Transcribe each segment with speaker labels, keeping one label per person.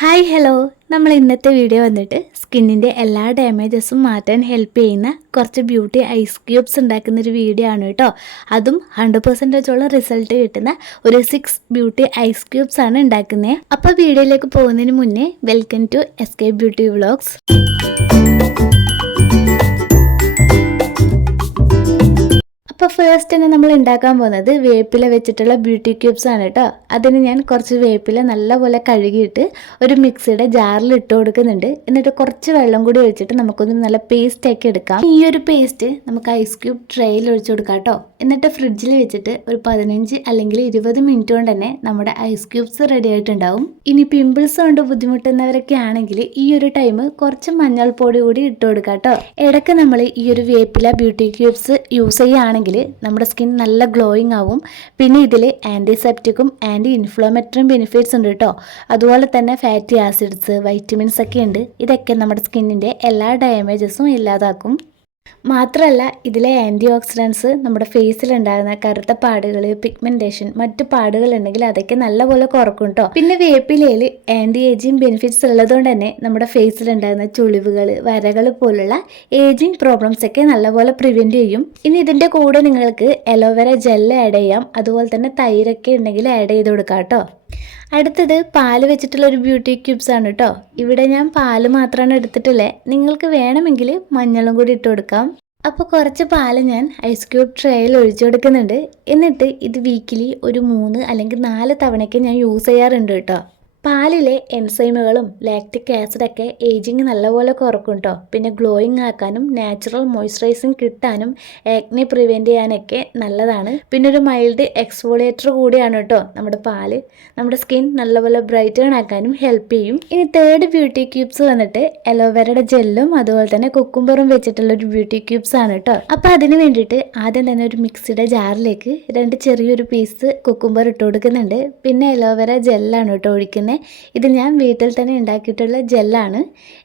Speaker 1: Hi hello നമ്മൾ ഇന്നത്തെ video വന്നിട്ട് സ്കിന്നിന്റെ എല്ലാ ഡാമേജസും മാറ്റാൻ ഹെൽപ്പ് ചെയ്യുന്ന കുറച്ച് ബ്യൂട്ടി ഐസ് ക്യൂബ്സ് ഉണ്ടാക്കുന്നൊരു വീഡിയോ ആണ് കേട്ടോ. അതും ഹൺഡ്രഡ് പെർസെന്റേജോളം റിസൾട്ട് കിട്ടുന്ന ഒരു സിക്സ് ബ്യൂട്ടി ഐസ് ക്യൂബ്സ് ആണ് ഉണ്ടാക്കുന്നത് അപ്പോൾ വീഡിയോയിലേക്ക് പോകുന്നതിന് മുന്നേ welcome to S beauty vlogs first തന്നെ നമ്മൾ ഉണ്ടാക്കാൻ പോകുന്നത് വേപ്പില വെച്ചിട്ടുള്ള ബ്യൂട്ടി ക്യൂബ്സ് ആണ് കേട്ടോ അതിന് ഞാൻ കുറച്ച് വേപ്പില നല്ലപോലെ കഴുകിയിട്ട് ഒരു മിക്സിയുടെ ജാറിൽ ഇട്ട് കൊടുക്കുന്നുണ്ട്. എന്നിട്ട് കുറച്ച് വെള്ളം കൂടി ഒഴിച്ചിട്ട് നമുക്കൊന്ന് നല്ല പേസ്റ്റ് ആക്കി എടുക്കാം. ഈ ഒരു പേസ്റ്റ് നമുക്ക് ഐസ് ക്യൂബ് ട്രേയിൽ ഒഴിച്ചു കൊടുക്കാം കേട്ടോ എന്നിട്ട് ഫ്രിഡ്ജിൽ വെച്ചിട്ട് ഒരു പതിനഞ്ച് അല്ലെങ്കിൽ ഇരുപത് മിനിറ്റ് കൊണ്ട് തന്നെ നമ്മുടെ ഐസ് ക്യൂബ്സ് റെഡി ആയിട്ടുണ്ടാവും. ഇനി പിമ്പിൾസ് കൊണ്ട് ബുദ്ധിമുട്ടുന്നവരൊക്കെ ആണെങ്കിൽ ഈ ഒരു ടൈം കുറച്ച് മഞ്ഞൾപ്പൊടി കൂടി ഇട്ട് കൊടുക്കാം കേട്ടോ ഇടയ്ക്ക് നമ്മൾ ഈ ഒരു വേപ്പില ബ്യൂട്ടി ക്യൂബ്സ് യൂസ് ചെയ്യുകയാണെങ്കിൽ നമ്മുടെ സ്കിൻ നല്ല ഗ്ലോയിങ് ആവും. പിന്നെ ഇതിൽ ആന്റിസെപ്റ്റിക്കും ആന്റി ഇൻഫ്ലമേറ്ററിയും ബെനിഫിറ്റ്സ് ഉണ്ട് കേട്ടോ അതുപോലെ തന്നെ ഫാറ്റി ആസിഡ്സ് വൈറ്റമിൻസ് ഒക്കെ ഉണ്ട്. ഇതൊക്കെ നമ്മുടെ സ്കിന്നിന്റെ എല്ലാ ഡാമേജസും ഇല്ലാതാക്കും. മാത്രമല്ല ഇതിലെ ആന്റി ഓക്സിഡൻസ് നമ്മുടെ ഫേസിലുണ്ടാകുന്ന കറുത്ത പാടുകൾ പിഗ്മെന്റേഷൻ മറ്റു പാടുകൾ ഉണ്ടെങ്കിൽ അതൊക്കെ നല്ലപോലെ കുറക്കും കേട്ടോ പിന്നെ വേപ്പിലയിൽ ആന്റി ഏജിങ് ബെനിഫിറ്റ്സ് ഉള്ളതുകൊണ്ട് തന്നെ നമ്മുടെ ഫേസിലുണ്ടാകുന്ന ചുളിവുകൾ വരകൾ പോലുള്ള ഏജിങ് പ്രോബ്ലംസ് ഒക്കെ നല്ലപോലെ പ്രിവെന്റ് ചെയ്യും. ഇനി ഇതിന്റെ കൂടെ നിങ്ങൾക്ക് അലോവേര ജെല്ല് ആഡ് ചെയ്യാം. അതുപോലെ തന്നെ തൈരൊക്കെ ഉണ്ടെങ്കിൽ ആഡ് ചെയ്ത് കൊടുക്കാം കേട്ടോ അടുത്തത് പാൽ വെച്ചിട്ടുള്ള ഒരു ബ്യൂട്ടി ക്യൂബ്സ് ആണ് കേട്ടോ ഇവിടെ ഞാൻ പാൽ മാത്രമാണ് എടുത്തിട്ടുള്ളത് നിങ്ങൾക്ക് വേണമെങ്കിൽ മഞ്ഞളും കൂടി ഇട്ട് കൊടുക്കാം. അപ്പോൾ കുറച്ച് പാൽ ഞാൻ ഐസ് ക്യൂബ് ട്രേയിൽ ഒഴിച്ചു കൊടുക്കുന്നുണ്ട്. എന്നിട്ട് ഇത് വീക്കിലി ഒരു മൂന്ന് അല്ലെങ്കിൽ നാല് തവണയ്ക്ക് ഞാൻ യൂസ് ചെയ്യാറുണ്ട് കേട്ടോ പാലിലെ എൻസൈമുകളും ലാക്റ്റിക് ആസിഡൊക്കെ ഏജിങ് നല്ലപോലെ കുറക്കും കേട്ടോ പിന്നെ ഗ്ലോയിങ് ആക്കാനും നാച്ചുറൽ മോയ്സ്ചറൈസിങ് കിട്ടാനും ആക്നെ പ്രിവെന്റ് ചെയ്യാനൊക്കെ നല്ലതാണ്. പിന്നെ ഒരു മൈൽഡ് എക്സ്ഫോളിയേറ്റർ കൂടിയാണ് കേട്ടോ നമ്മുടെ പാൽ. നമ്മുടെ സ്കിൻ നല്ലപോലെ ബ്രൈറ്റൺ ആക്കാനും ഹെൽപ്പ് ചെയ്യും. ഇനി തേർഡ് ബ്യൂട്ടി ക്യൂബ്സ് വന്നിട്ട് അലോവേരയുടെ ജെല്ലും അതുപോലെ തന്നെ കുക്കുംബറും വെച്ചിട്ടുള്ള ഒരു ബ്യൂട്ടി ക്യൂബ്സ് ആണ് കേട്ടോ അപ്പോൾ അതിന് വേണ്ടിയിട്ട് ആദ്യം തന്നെ ഒരു മിക്സിയുടെ ജാറിലേക്ക് രണ്ട് ചെറിയൊരു പീസ് കുക്കുംബർ ഇട്ട് കൊടുക്കുന്നുണ്ട് പിന്നെ അലോവേര ജെല്ലാണ് കേട്ടോ ഒഴിക്കുന്നത് ഇത് ഞാൻ വീട്ടിൽ തന്നെ ഉണ്ടാക്കിയിട്ടുള്ള ജെല്ലാണ്.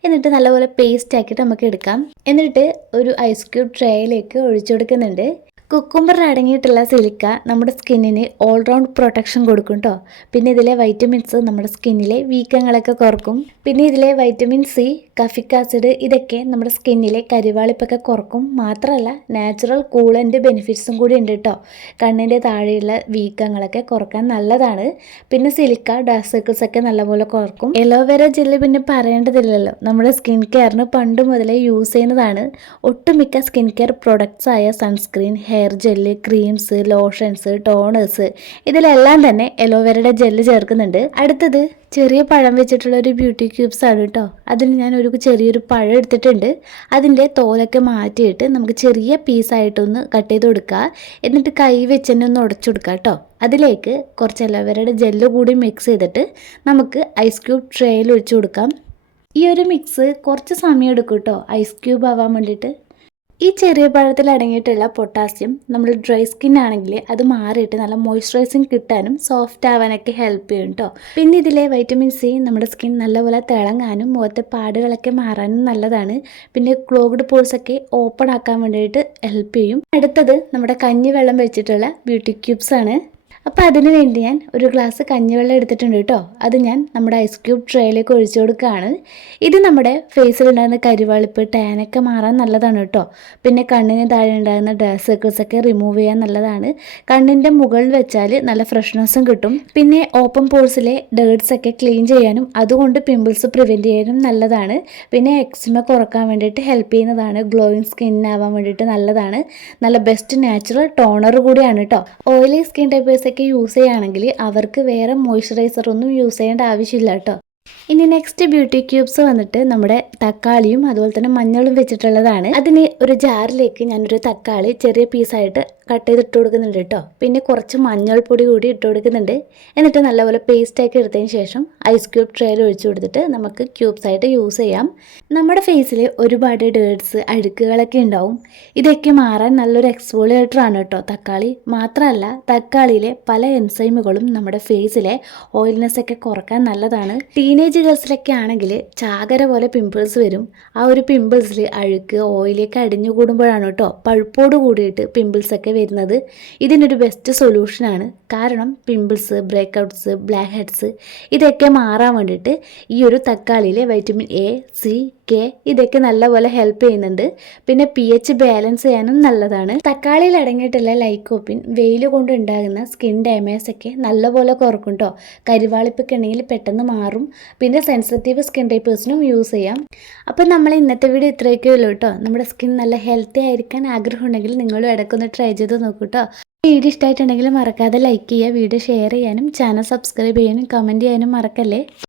Speaker 1: എന്നിട്ട് നല്ലപോലെ പേസ്റ്റ് ആക്കിയിട്ട് നമുക്ക് എടുക്കാം. എന്നിട്ട് ഒരു ഐസ് ക്യൂബ് ട്രേയിലേക്ക് ഒഴിച്ചു കൊടുക്കുന്നുണ്ട്. കുക്കുംബർ അടങ്ങിയിട്ടുള്ള സിലിക്ക നമ്മുടെ സ്കിന്നിന് ഓൾ റൗണ്ട് പ്രൊട്ടക്ഷൻ കൊടുക്കും കേട്ടോ പിന്നെ ഇതിലെ വൈറ്റമിൻസ് നമ്മുടെ സ്കിന്നിലെ വീക്കങ്ങളൊക്കെ കുറക്കും. പിന്നെ ഇതിലെ വൈറ്റമിൻ സി കഫിക് ആസിഡ് ഇതൊക്കെ നമ്മുടെ സ്കിന്നിലെ കരിവാളിപ്പൊക്കെ കുറക്കും. മാത്രമല്ല നാച്ചുറൽ കൂളന്റെ ബെനിഫിറ്റ്സും കൂടി ഉണ്ട് കേട്ടോ കണ്ണിന്റെ താഴെയുള്ള വീക്കങ്ങളൊക്കെ കുറയ്ക്കാൻ നല്ലതാണ്. പിന്നെ സിലിക്ക ഡാർക്ക് സർക്കിൾസ് ഒക്കെ നല്ലപോലെ കുറക്കും. എലോവേര ജെല്ല് പിന്നെ പറയേണ്ടതില്ലല്ലോ. നമ്മുടെ സ്കിൻ കെയറിന് പണ്ട് മുതലേ യൂസ് ചെയ്യുന്നതാണ്. ഒട്ടുമിക്ക സ്കിൻ കെയർ പ്രൊഡക്ട്സ് ആയ sunscreen hair gel creams lotions toners ഇതിലെല്ലാം തന്നെ എലോവേരയുടെ ജെല്ല് ചേർക്കുന്നുണ്ട്. അടുത്തത് ചെറിയ പഴം വെച്ചിട്ടുള്ള ഒരു ബ്യൂട്ടി ക്യൂബ്സ് ആണ് കേട്ടോ. അതിൽ ഞാൻ ഒരു ചെറിയൊരു പഴം എടുത്തിട്ടുണ്ട്. അതിന്റെ തോലൊക്കെ മാറ്റിയിട്ട് നമുക്ക് ചെറിയ പീസായിട്ടൊന്ന് കട്ട് ചെയ്ത് കൊടുക്കുക. എന്നിട്ട് കൈ വെച്ച് തന്നെ ഒന്ന് ഉടച്ചു കൊടുക്കുക കേട്ടോ. അതിലേക്ക് കുറച്ച് എലോവേരയുടെ ജെല്ല് കൂടി മിക്സ് ചെയ്തിട്ട് നമുക്ക് ഐസ് ക്യൂബ് ട്രേയിൽ ഒഴിച്ചു കൊടുക്കാം. ഈ ഒരു മിക്സ് കുറച്ച് സമയം എടുക്കും കേട്ടോ. ഐസ് ക്യൂബ് ആവാൻ വേണ്ടിയിട്ട്. ഈ ചെറിയ പഴത്തിൽ അടങ്ങിയിട്ടുള്ള പൊട്ടാസ്യം നമ്മൾ ഡ്രൈ സ്കിൻ ആണെങ്കിൽ അത് മാറിയിട്ട് നല്ല മോയ്സ്ചറൈസിങ് കിട്ടാനും സോഫ്റ്റ് ആവാനൊക്കെ ഹെൽപ്പ് ചെയ്യും കേട്ടോ പിന്നെ ഇതിലെ വൈറ്റമിൻ സി നമ്മുടെ സ്കിൻ നല്ലപോലെ തിളങ്ങാനും മുഖത്തെ പാടുകളൊക്കെ മാറാനും നല്ലതാണ്. പിന്നെ ക്ലോഗ്ഡ് പോൾസ് ഒക്കെ ഓപ്പൺ ആക്കാൻ വേണ്ടിയിട്ട് ഹെൽപ്പ് ചെയ്യും. അടുത്തത് നമ്മുടെ കഞ്ഞി വെള്ളം വെച്ചിട്ടുള്ള ബ്യൂട്ടി ക്യൂബ്സ് ആണ്. അപ്പോൾ അതിന് വേണ്ടി ഞാൻ ഒരു ഗ്ലാസ് കഞ്ഞിവെള്ളം എടുത്തിട്ടുണ്ട് കേട്ടോ. അത് ഞാൻ നമ്മുടെ ഐസ് ക്യൂബ് ട്രേയിലേക്ക് ഒഴിച്ചു കൊടുക്കുകയാണ്. ഇത് നമ്മുടെ ഫേസിൽ ഫേസിലുണ്ടാകുന്ന കരിവാളിപ്പ് ടാനൊക്കെ മാറാൻ നല്ലതാണ് കേട്ടോ. പിന്നെ കണ്ണിന് താഴെ ഉണ്ടാകുന്ന സർക്കിൾസ് ഒക്കെ റിമൂവ് ചെയ്യാൻ നല്ലതാണ്. കണ്ണിന്റെ മുകളിൽ വെച്ചാൽ നല്ല ഫ്രഷ്നെസ്സും കിട്ടും. പിന്നെ ഓപ്പൺ പോഴ്സിലെ ഡേർട്സ് ഒക്കെ ക്ലീൻ ചെയ്യാനും അതുകൊണ്ട് പിമ്പിൾസ് പ്രിവെന്റ് ചെയ്യാനും നല്ലതാണ്. പിന്നെ എക്സിമ കുറയ്ക്കാൻ വേണ്ടിയിട്ട് ഹെൽപ്പ് ചെയ്യുന്നതാണ്. ഗ്ലോയിങ് ആവാൻ വേണ്ടിയിട്ട് നല്ലതാണ്. നല്ല ബെസ്റ്റ് നാച്ചുറൽ ടോണർ കൂടിയാണ് കേട്ടോ. ഓയിലി സ്കിൻ ടൈപ്പേഴ്സ് ഒക്കെ യൂസ് ചെയ്യുകയാണെങ്കിൽ അവർക്ക് വേറെ മോയ്സ്ചറൈസർ ഒന്നും യൂസ് ചെയ്യേണ്ട ആവശ്യമില്ല കേട്ടോ. ഇനി നെക്സ്റ്റ് ബ്യൂട്ടി ക്യൂബ്സ് വന്നിട്ട് നമ്മുടെ തക്കാളിയും അതുപോലെ തന്നെ മഞ്ഞളും വെച്ചിട്ടുള്ളതാണ്. അതിന് ഒരു ജാറിലേക്ക് ഞാനൊരു തക്കാളി ചെറിയ പീസായിട്ട് കട്ട് ചെയ്ത് ഇട്ട് കൊടുക്കുന്നുണ്ട് കേട്ടോ പിന്നെ കുറച്ച് മഞ്ഞൾപ്പൊടി കൂടി ഇട്ട് കൊടുക്കുന്നുണ്ട്. എന്നിട്ട് നല്ലപോലെ പേസ്റ്റാക്കി എടുത്തതിന് ശേഷം ഐസ് ക്യൂബ് ട്രേയിൽ ഒഴിച്ചു കൊടുത്തിട്ട് നമുക്ക് ക്യൂബ്സ് ആയിട്ട് യൂസ് ചെയ്യാം. നമ്മുടെ ഫേസിൽ ഒരുപാട് ഡേർട്സ് അഴുക്കുകളൊക്കെ ഉണ്ടാവും. ഇതൊക്കെ മാറാൻ നല്ലൊരു എക്സ്പോളിയേറ്ററാണ് കേട്ടോ തക്കാളി. മാത്രമല്ല തക്കാളിയിലെ പല എൻസൈമുകളും നമ്മുടെ ഫേസിലെ ഓയിൽനെസ് ഒക്കെ കുറയ്ക്കാൻ നല്ലതാണ്. ടീനേജ് ടീനേജ് ഗേൾസിലൊക്കെ ആണെങ്കിൽ ചാകര പോലെ പിമ്പിൾസ് വരും. ആ ഒരു പിമ്പിൾസിൽ അഴുക്ക് ഓയിലൊക്കെ അടിഞ്ഞു കൂടുമ്പോഴാണ് കേട്ടോ പഴുപ്പോട് കൂടിയിട്ട് പിമ്പിൾസൊക്കെ വരുന്നത്. ഇതിനൊരു ബെസ്റ്റ് സൊല്യൂഷനാണ് കാരണം പിമ്പിൾസ് ബ്രേക്കൗട്ട്സ് ബ്ലാക്ക് ഹെഡ്സ് ഇതൊക്കെ മാറാൻ വേണ്ടിയിട്ട് ഈ ഒരു തക്കാളിയിലെ വൈറ്റമിൻ എ സി കെ ഇതൊക്കെ നല്ലപോലെ ഹെൽപ്പ് ചെയ്യുന്നുണ്ട്. പിന്നെ പി എച്ച് ബാലൻസ് ചെയ്യാനും നല്ലതാണ്. തക്കാളിയിൽ അടങ്ങിയിട്ടുള്ള ലൈക്കോപ്പിൻ വെയിൽ കൊണ്ട് ഉണ്ടാകുന്ന സ്കിൻ ഡാമേജ് ഒക്കെ നല്ലപോലെ കുറക്കും കേട്ടോ. കരിവാളിപ്പൊക്കെ ഉണ്ടെങ്കിൽ പെട്ടെന്ന് മാറും. പിന്നെ സെൻസിറ്റീവ് സ്കിൻ ടൈപ്പേഴ്സിനും യൂസ് ചെയ്യാം. അപ്പോൾ നമ്മൾ ഇന്നത്തെ വീഡിയോ ഇത്രയൊക്കെ ഉള്ളൂ കേട്ടോ നമ്മുടെ സ്കിൻ നല്ല ഹെൽത്തി ആയിരിക്കാൻ ആഗ്രഹം ഉണ്ടെങ്കിൽ നിങ്ങളും ഇടയ്ക്കൊന്ന് ട്രൈ ചെയ്ത് നോക്കൂ കേട്ടോ വീഡിയോ ഇഷ്ടമായിട്ടുണ്ടെങ്കിൽ മറക്കാതെ ലൈക്ക് ചെയ്യുക വീഡിയോ ഷെയർ ചെയ്യാനും ചാനൽ സബ്സ്ക്രൈബ് ചെയ്യാനും കമന്റ് ചെയ്യാനും മറക്കല്ലേ?